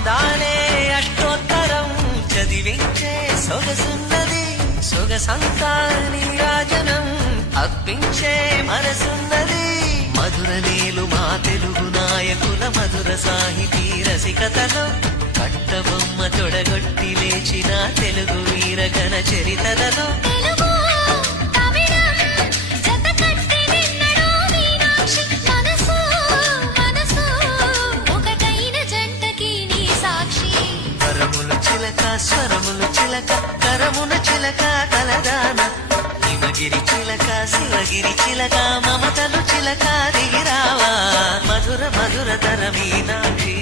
అందాలే అష్టోత్తరం చదివించే సొగసున్నది సొగసంతా నీరాజనం అప్పించే మనసున్నది మధుర నేలు మా తెలుగు నాయకుల మధుర సాహితీ రసికతలో కట్టబొమ్మ తొడగొట్టి లేచిన తెలుగు వీరగణ చరితలలో స్వరములు చిలక కరమున చిలక కలదాన హిమగిరి చిలక శివగిరి చిలక మమతలు చిలక దిగిరావా మధుర మధుర తర మీనాక్షి